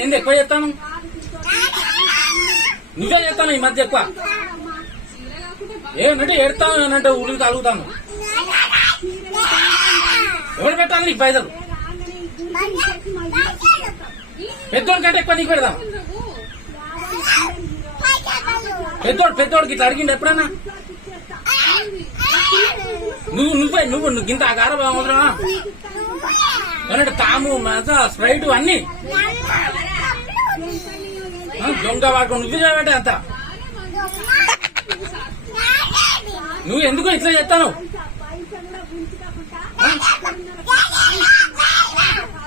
ఏంది ఎక్కువ చేస్తాను? నువ్వే చేస్తాను ఈ మధ్య ఎక్కువ. ఏమంటే ఏడతాను ఏనంటే ఊరికి తాగుతాను. ఎవరు పెట్టాలి నీకు పైసలు? పెద్దోడి కంటే ఎక్కువ నీకు పెడదాం. పెద్దోడికి ఇట్లా అడిగింది ఎప్పుడన్నా? నువ్వు ఇంత ఆగారం అవసరమా? ఏమంటే తాము స్ప్రైట్ అన్ని దొంగ వాడుకో. నువ్వు చేయబట్టే అంత. నువ్వు ఎందుకు ఇట్లా చెప్తాను?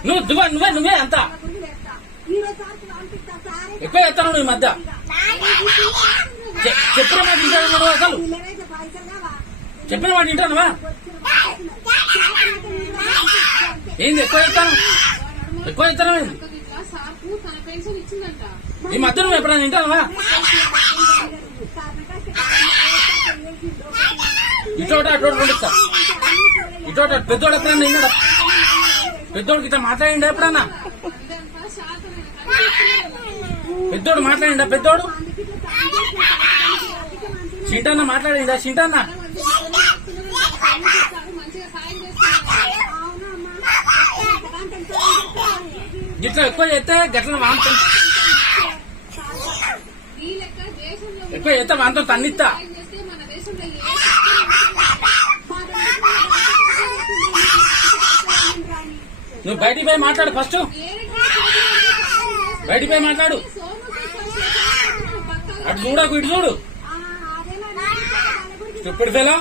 నువ్వే అంత ఎక్కువ చెప్తాను. నువ్వు ఈ మధ్య చెప్పిన మాట వింటాను. అసలు చెప్పిన మాట వింటానువా? ఏంది ఎక్కువ చెప్తాను? ఎక్కువ చెప్తాను. ఈ మధ్య నువ్వు ఎప్పుడైనా వింటానువా? ఇటోట అటోటి పండిస్తా. ఇటోట పెద్దోడు ఎప్పుడన్నా విన్నాడా? పెద్దోడికి ఇట్లా మాట్లాడిండా ఎప్పుడన్నా? పెద్దోడు మాట్లాడిండా? పెద్దోడు చింటన్న మాట్లాడిందా? చింటన్న ఇట్లా ఎక్కువ చేస్తే గట్ల వాంతం ఎక్కువ చేస్తే వాంతం తన్నిస్తా. నువ్వు బయటికి పోయి మాట్లాడు. ఫస్ట్ బయటికి పోయి మాట్లాడు. అటు చూడకు, ఇటు చూడు. Stupid fellow.